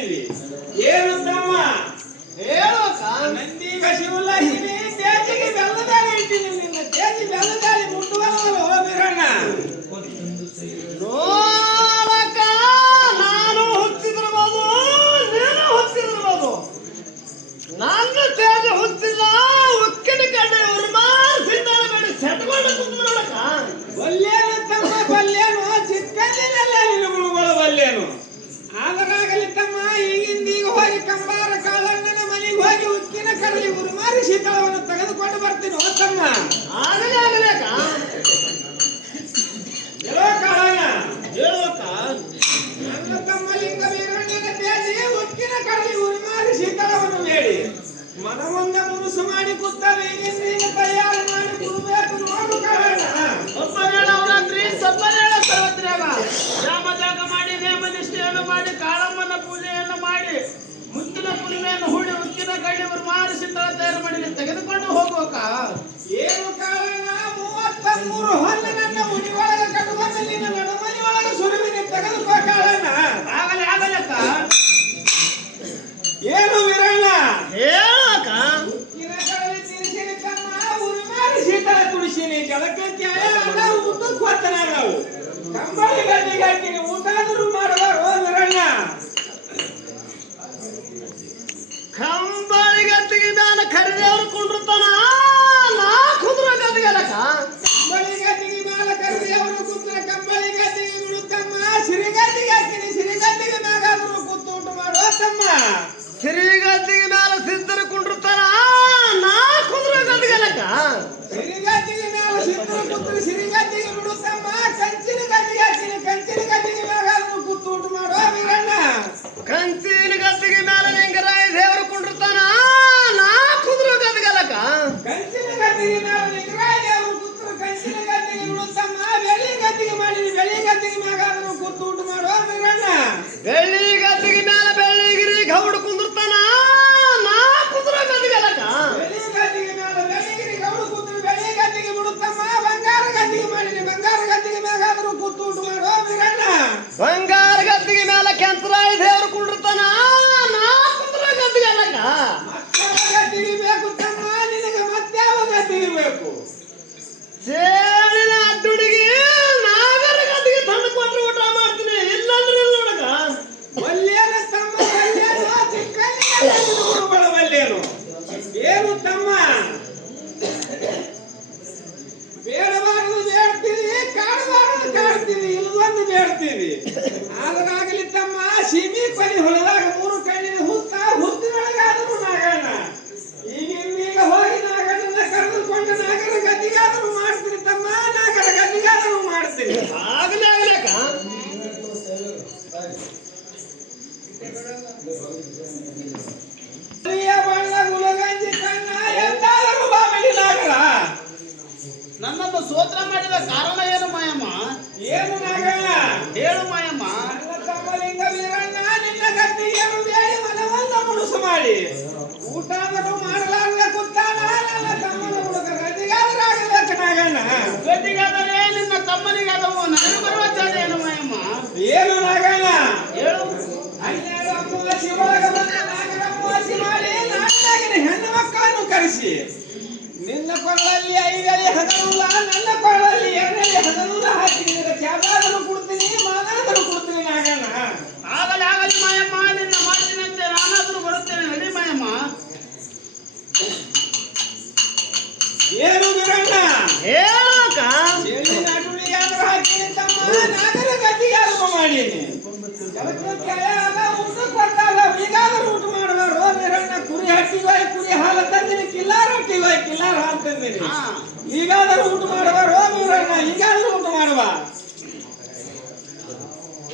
ಹಾಕಿವಿ. ಏನು ತಮ್ಮ ಹೇಳೋಕ ನಂದೀಗ ಶಿವಲಾಗಿನಿ ತೇಜಿಗೆ ಬೆಲ್ಲದಾಗ ಇಟ್ಟಿನಿ. ನಿನ್ನ ತೇಜಿ ಬೆಲ್ಲದಾಳಿ ಮುಟ್ಟುವಲ್ಲ ಹೋಗಿರಣ್ಣ. ನೋಡಕ ನಾನು ಹುಚ್ಚಿದಿರ್ಬೋದು, ನೀನು ಹುಚ್ಚಿದಿರ್ಬೋದು. ನನ್ನ ತೇಜ ಹುಚ್ಚಿಲ್ಲ. ಉಕ್ಕಿನ ಕಡೆ ಉರ್ಮಾಸಿದ್ದಾಳೆ ಬೇಡಿ ಸೆಟ್ಕೊಂಡು ಕುಂತು ನೋಡಕ. ಬಲ್ಲೇನು ತಮ್ಮ ಬಲ್ಲೇನು ಚಿಕ್ಕಂದಿನೆಲ್ಲ ನಿನ್ನ ಗುರುಗಳು ಬಲ್ಲೇನು. ಆದರಾಗಲಿ ತಮ್ಮ ಈಗಿಂದೀಗ ಹೋಗಿ ಕಂಬಾರ ಕಾಳಣ್ಣನ ಮನೆಗೆ ಹೋಗಿ ಉಕ್ಕಿನ ಕಡಲಿ ಉರುಮಾರಿ ಶೀತಳವನ್ನು ತೆಗೆದುಕೊಂಡು ಬರ್ತೀನಿ. ಓ ತಮ್ಮ ಆಗಲೇ ಆಗಲೇಕ ಎಲ್ಲೋ ಕಾಳಣ್ಣ ಹೇಳೋಕ ನನ್ನ ತಮ್ಮ ಲಿಂಗ ವೀರಣ್ಣನ ತೇಜಿ ಉಕ್ಕಿನ ಕಡಲಿ ಉರುಮಾರಿ ಶೀತಳವನ್ನು ಬೇಡಿ ಮನಮೊಂದ ಮುರುಸು ಮಾಡಿ ಕೂತವೆ. ಈಗಿಂದೀಗ ತಯಾರು ಮಾಡಿ ಕೊಡಬೇಕು ನೋಡು ಕಾಳಣ್ಣ. ಸಪ್ಪನೇಳವರಾತ್ರಿ ಸಪ್ಪನೇಳ ಸರ್ವತ್ರ್ಯಾಗ ಜಾಮಜಾಗ ಮಾಡಿ ನೇಮ ನಿಷ್ಠೆಯನ್ನು ಮಾಡಿ ಕಾಳಮ್ಮನ ಪೂಜೆಯನ್ನು ಮಾಡಿ ಮುತ್ತಿನ ಕುಣಿಮೆಯನ್ನು ಹೂಡಿ ಉಕ್ಕಿನ ಗಡ್ಡಿ ಮಾರಿಸಿದ್ದಳ ತಯಾರು ಮಾಡಿ ತೆಗೆದುಕೊಂಡು ಹೋಗುವಕ. ಏನು ಕಾರಣ 33 ಹೊನ್ನ ನನ್ನ ಉಡಿ ಒಳಗೆ ಕಟ್ಟುಕೊಂಡು ನಿನ್ನ ನಡುಮನಿ ಒಳಗೆ ಸುರುವಿನಿ ತೆಗೆದುಕೋ ಕಾರಣ. ಆಗಲೇ ಆಗಲಕ್ಕ ಏನು ವೀರಣ್ಣ ಹೇಳಕ ಉಕ್ಕಿನ ಕಡಲಿ ತಿರುಸಿನಿ ತಮ್ಮ ಉರುಮಾರಿ ಶೀತಳ ತುಡಿಸಿನಿ. ಜಲಕ್ಕೆ ಅಲ್ಲ ಊಟಕ್ಕೆ ಹೋಗ್ತಾನ ನಾವು ಕಂಬಳಿ ಗಡ್ಡಿಗೆ ಹಾಕಿನಿ. ಊಟ ಆದರೂ ಮಾಡುವರು ವೀರಣ್ಣ. ಕಂಬಳಿ ಗದ್ದಿಗೆ ಮೇಲೆ ಕರಿದೇವ್ರು ಕುಂಡಿರ್ತಾನ. ನಾ ಕುದುರ ಗದ್ದಿಗೆ ಅಲ್ಲಕ ಕಂಬಳಿ ಗದ್ದಿಗೆ ಮೇಲೆ ಕರೆದಿ ಅವರು ಕೂತ್ರ ಕಂಬಳಿ ಗದ್ದಿಗೆ ಬಿಡುತ್ತಮ್ಮ. ಸಿರಿಗದ್ದಿಗೆ ಹಾಕಿನಿ. ಸಿರಿಗದ್ದಿಗೆ ಮ್ಯಾಗಾದರೂ ಕೂತು ಊಟ ಮಾಡುವ ತಮ್ಮ. ಸಿರಿಗದ್ದಿಗೆ ಮೇಲೆ ಸಿದ್ಧರು ಕುಂಡಿರ್ತಾನ. ನಾ ಕುದುರ ಗದ್ದಿಗೆ ಅಲ್ಲಕ ಸಿರಿಗದ್ದಿಗೆ ಮೇಲೆ ಸಿದ್ಧರು ಕೂತ್ರು ಸಿರಿಗದ್ದಿಗೆ ಬಿಡುತ್ತಮ್ಮ. ಕಂಚಿನ ಗದ್ದಿಗೆ ಹಾಕಿನಿ. ಕಂಚಿನ ಗದ್ದಿಗೆ ಮ್ಯಾಗಾದರೂ ಕೂತು ಊಟ ಮಾಡುವ ವೀರಣ್ಣ. ಕಂಚಿನ ಗದ್ದಿಗೆ ಮೇಲೆ ಲಿಂಗರಾಯ ದೇವರು ಕುಂಡಿರ್ತಾನ. ನಾ ಕುದುರ ಗದ್ದಿಗೆ ಅಲ್ಲಕ ಕಂಚಿನ ಗದ್ದಿಗೆ ಮೇಲೆ ಲಿಂಗರಾಯ ದೇವರು ಕೂತ್ರು ಕಂಚಿನ ಗದ್ದಿಗೆ ಬಿಡುತ್ತಮ್ಮ. ಬೆಳ್ಳಿ ಗದ್ದಿಗೆ ಮಾಡಿನಿ. ಬೆಳ್ಳಿ ಗದ್ದಿಗೆ ಮ್ಯಾಗಾದರೂ ಕೂತು ಊಟ ಮಾಡುವ ವೀರಣ್ಣ. ಬೆಳ್ಳಿ ಗದ್ದಿಗೆ ಮೇಲೆ ಬೆಳ್ಳಿಗಿರಿ ಗೌಡ ಕುಂದಿರ್ತಾನ. ನಾ ಕುದುರ ಗದ್ದಿಗೆ ಅಲ್ಲಕ ಬೆಳ್ಳಿ ಗದ್ದಿಗೆ ಮೇಲೆ ಬೆಳ್ಳಿಗಿರಿ ಗೌಡು ಕೂತ್ರು ಬೆಳ್ಳಿ ಗದ್ದಿಗೆ ಬಿಡುತ್ತಮ್ಮ. ಬಂಗಾರ ಗದ್ದಿಗೆ ಮಾಡಿನಿ. ಬಂಗಾರ ಗದ್ದಿಗೆ ಮ್ಯಾಗಾದರೂ ಕೂತು ಊಟ ಮಾಡುವ ವೀರಣ್ಣ. ಬಂಗಾರ ಗದ್ದಿಗೆ ಮೇಲೆ ಕೆಂಚರಾಯ ದೇವರು ಕುಂಡಿರ್ತಾನ. ನಾ ಕುದುರ ಗದ್ದಿಗೆ ಅಲ್ಲಕ ಮಕ್ಕಳ ಗದ್ದಿಗೆ ಬೇಕು ತಮ್ಮ. ನಿನಗೆ ಮತ್ಯಾವ ಗದ್ದಿಗೆ ಬೇಕು? ಸೇಡಿನ ಅಡ್ಡುಡಿಗೆ ನಾಗರ ಗದ್ದಿಗೆ ತಂದು ಕೊಟ್ಟರೆ ಊಟ ಮಾಡ್ತೀನಿ. ಇಲ್ಲಾಂದ್ರೆ ಇಲ್ಲ ನೋಡಕ ಬಲ್ಲೇನ ತಮ್ಮ ಬಲ್ಲೇನು ಚಿಕ್ಕಂದಿನೆಲ್ಲ ನಿನ್ನ ಗುರುಗಳು ಬಲ್ಲೇನು. ಏನು ತಮ್ಮ ಬೇಡಬಾರದು ಬೇಡ್ತೀವಿ, ಕಾಡಬಾರದು ಕಾಡ್ತೀವಿ, ಇಲ್ಲೊಂದು ಬೇಡ್ತೀವಿ. ಆದರಾಗಲಿ ತಮ್ಮ ಸೀಮಿ ಕೊಲಿ ಹೊಲದಾಗ 3 ಕಣ್ಣಿನ ಹುತ್ತ ಹುತ್ತಿನೊಳಗಾದರೂ ನಾಗಣ್ಣ. ಈಗಿಂದೀಗ ಹೋಗಿ ನಾಗಣ್ಣನ ಕರೆದುಕೊಂಡು ನಾಗರ ಗದ್ದಿಗಾದರೂ ಮಾಡ್ತೀನಿ ತಮ್ಮ. ನಾಗರ ಗದ್ದಿಗಾದರೂ ಮಾಡ್ತೀನಿ. ಆಗಲೇ ಆಗ್ಲೇಕ ಬಣ್ಣ ಗುಲಗಂಜಿ ಕಣ್ಣ ಎಂದಾದರೂ ಬಾಬಲಿ ನಾಗರ. ನನ್ನನ್ನು ಸೋತ್ರ ಮಾಡಿದ ಕಾರಣ ಏನು ಮಾಯಮ್ಮ? ಏನು ನಾಗಣ್ಣ ಹೇಳು ಮಾಯಮ್ಮ. ನನ್ನ ತಮ್ಮ ಲಿಂಗ ವೀರಣ್ಣ ನಿನ್ನ ಗದ್ದಿಗೆಯನ್ನು ಬೇಡಿ ಮನವನ್ನ ಮುಡುಸು ಮಾಡಿ ಊಟಾದರೂ ಮಾಡಲಾರದೆ ಕೂತಾನ. ನನ್ನ ತಮ್ಮನ ಹುಡುಗ ಗದ್ದಿಗಾದರೂ ಆಗಬೇಕು ನಾಗಣ್ಣ. ಗದ್ದಿಗಾದರೆ ನಿನ್ನ ತಮ್ಮನಿಗಾದವು ನನಗೆ ಬರುವ ಚಾದ ಏನು ಮಾಯಮ್ಮ? ಏನು ನಾಗಣ್ಣ ಹೇಳು. 12 ಅಮಾವಾಸ್ಯೆ ಒಳಗೆ ಬಂದ ನಾಗರ ಅಮಾವಾಸ್ಯೆ ಮಾಡಿ ನಾಡಿನಾಗಿನ ಹೆಣ್ಣು ಮಕ್ಕಳನ್ನು ಕರೆಸಿ ನಿನ್ನ ಕೊರಳಲ್ಲಿ 5 ಎಲೆ ಹದನೂಲ, ನನ್ನ ಕೊರಳಲ್ಲಿ 2 ಎಲೆ ಹದನೂಲ ಹಾಕಿ ನಿನಗೆ ತ್ಯಾಗಾದರೂ ಕೊಡ್ತೀನಿ, ಮಾನಾದರೂ ಕೊಡ್ತೀನಿ ನಾಗಣ್ಣ. ಆಗಲಿ ಆಗಲಿ ಮಾಯಮ್ಮ. ನಿನ್ನ ಮಾತಿನಂತೆ ನಾನಾದರೂ ಬರುತ್ತೇನೆ. ನಡಿ ಮಾಯಮ್ಮ. ಏನು ವೀರಣ್ಣ ಹೇಳಕ ಚೆಲ್ಲಿ ನಾಟುಳಿಗಾದರೂ ಹಾಕಿನಿ ತಮ್ಮ. ನಾಗರ ಗದ್ದಿಗಾದರೂ ಮಾಡೀನಿ. ಜಲಕ್ಕೆ ಅಲ್ಲ ಊಟಕ್ಕೆ ಬರ್ತಾಲ್ಲ. ಈಗಾದರೂ ಊಟ ಮಾಡಬಾರ್ದು ವೀರಣ್ಣ. ಕುರಿ ಹಟ್ಟಿಗೋಯ್ ಕುರಿ ಹಾಲು ತಂದಿನಿ. ಕಿಲ್ಲಾರ ಹಟ್ಟಿಗೋಯ್ ಕಿಲ್ಲಾರ ಹಾಲು ತಂದಿನಿ. ಈಗಾದರೂ ಊಟ ಮಾಡಬಾರ್ದು ವೀರಣ್ಣ. ಈಗಾದರೂ ಊಟ ಮಾಡಬಾ.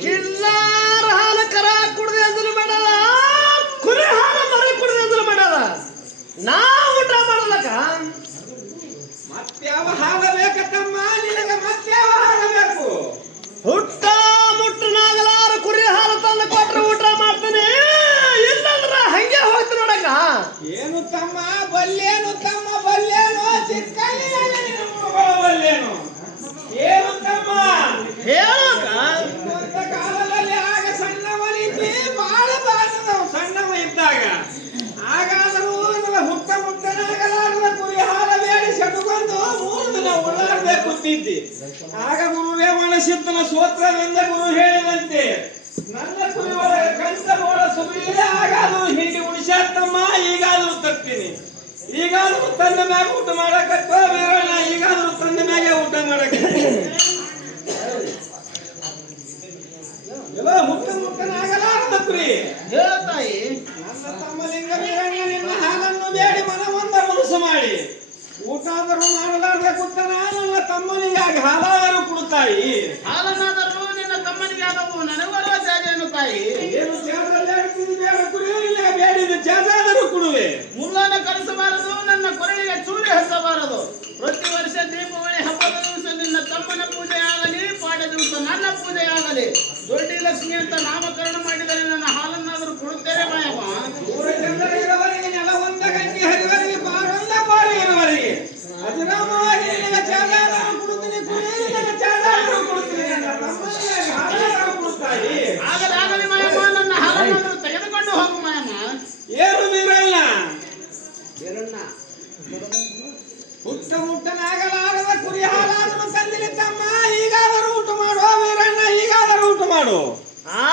ಕಿಲ್ಲಾರ ಹಾಲು ಕರ ಕುಡಿದೆ ಅಂದ್ರು ಮಾಡಲ್ಲ. ಕುರಿ ಹಾಲು ಮರಿ ಕುಡಿದೆ ಅಂದ್ರು ಮಾಡಲ್ಲ. ನಾ ಊಟ ಮಾಡಲಕ ಮತ್ಯಾವ ಹಾಲ ಬೇಕ ತಮ್ಮ? ನಿನಗೆ ಮತ್ಯಾವ ಹಾಲ ಬೇಕು? ಹುಟ್ಟ ಮುಟ್ಟನಾಗಲಾರ ಕುರಿ ಹಾಲು ತಂದು ಕೊಟ್ರೆ ಊಟ ಮಾಡ್ತೀನಿ. ಇಲ್ಲಂದ್ರ ಹಂಗೆ ಹೋಗ್ತೀನಿ ನೋಡಕ. ಏನು ತಮ್ಮ ಬಲ್ಲೇನು ತಮ್ಮ ಬಲ್ಲೇನು ಚಿಕ್ಕಲ್ಲಿ ಬಲ್ಲೇನು. ಏನು ತಮ್ಮ ಹೇಳಕ ಕಾಲದಲ್ಲಿ ಆಗ ಸಣ್ಣ ಮಲಿತಿ ಬಾಳ ಬಾಳ ಆಗ ಗುರು ರೇವಣ ಸಿದ್ಧನ ಸೂತ್ರದಿಂದ ಗುರು ಹೇಳಿದಂತೆ ನನ್ನ ಕುರಿ ಒಳಗೆ ಕಂಚ ಬೋಳ ಸುರಿಯಿದೆ, ಆಗಾದರೂ ಹಿಂಡಿ ಉಳಿಸಾತಮ್ಮ, ಈಗಾದರೂ ತರ್ತೀನಿ. ಈಗಾದರೂ ತನ್ನ ಮ್ಯಾಗ ಊಟ ಮಾಡಕತ್ತ ವೀರಣ್ಣ, ಈಗಾದರೂ ತನ್ನ ಮ್ಯಾಗೆ ಊಟ ಮಾಡಕ ಎಲ್ಲ ಹುಟ್ಟನಾಗಲಾರದ ಕುರಿ. ಹೇಳ್ತಾಯಿ ನನ್ನ ತಮ್ಮ ಲಿಂಗ ವೀರಣ್ಣ ನಿನ್ನ ಹಾಲನ್ನು ಬೇಡಿ ಮನವೊಂದ ಮನಸ್ಸು ಮಾಡಿ ಊಟ ಆದರೂ ಮಾಡಲಾರ್ದ ಕುತ್ತನ ನನ್ನ ತಮ್ಮನಿಗಾಗಿ ಹಾಲಾದರೂ ಕೊಡುತ್ತಾಯಿ. ಹಾಲನ್ನಾದರೂ ನಿನ್ನ ತಮ್ಮನಿಗೆ ಆದವು ನನಗರ ಜಾಗೇನು ತಾಯಿ. ಏನು ಚಾದಲ್ಲಿ ಆಡ್ತಿದ್ದಿ ಬೇಡ ಕುರಿ, ನಿನಗೆ ಬೇಡಿದ ಚಾದಾದರೂ ಕೊಡುವೆ. ಮುಳ್ಳನ ಕರೆಸಬಾರದು, ನನ್ನ ಕೊರಳಿಗೆ ಚೂರಿ ಹಚ್ಚಬಾರದು. ಪ್ರತಿ ವರ್ಷ ದೀಪಾವಳಿ ಹಬ್ಬದ ದಿವಸ ನಿನ್ನ ತಮ್ಮನ ಪೂಜೆ ಆಗಲಿ, ಪಾಡ್ಯ ದಿವಸ ನನ್ನ ಪೂಜೆ ಆಗಲಿ, ದೊಡ್ಡ ಲಕ್ಷ್ಮಿ ಅಂತ ನಾಮಕರಣ ಮಾಡಿದರೆ ನನ್ನ ಹಾಲನ್ನಾದರೂ ಕೊಡುತ್ತೇನೆ ಮಾಯಮ್ಮ. ಸೂರ್ಯಚಂದ್ರ ಇರುವವರೆಗೆ ನೆಲ ಒಂದ ಗಂಟೆ ಹರಿವರೆಗೆ ಪಾರೊಂದ ಪಾರಿ ಇರುವರೆಗೆ ಅಜರಾಮವಾಗಿ ನಿನಗೆ ಚಾದಾದರೂ ಕೊಡುತ್ತೀನಿ ಕುರಿ, ನಿನಗೆ ಚಾದಾದರೂ ಕೊಡುತ್ತೀನಿ. ನನ್ನ ತಮ್ಮನಿಗಾಗಿ ಹಾಲಾದರೂ ಕೊಡುತ್ತಾಯಿ. ಆಗಲಿ ಮಾಯಮ್ಮ, ನನ್ನ ಹಾಲನ್ನಾದರೂ ತೆಗೆದುಕೊಂಡು ಹೋಗು ಮಾಯಮ್ಮ. ಏನು ವೀರಣ್ಣ ಹುಟ್ಟನಾಗಲಾರದ ಕುರಿ ಹಾಲಾದರೂ ತಂದಿಲಿ ತಮ್ಮ, ಈಗಾದರೂ ಊಟ ಮಾಡು ವೀರಣ್ಣ, ಈಗಾದರೂ ಊಟ ಮಾಡು. ಆ